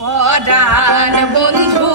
পরাণ বন্ধু।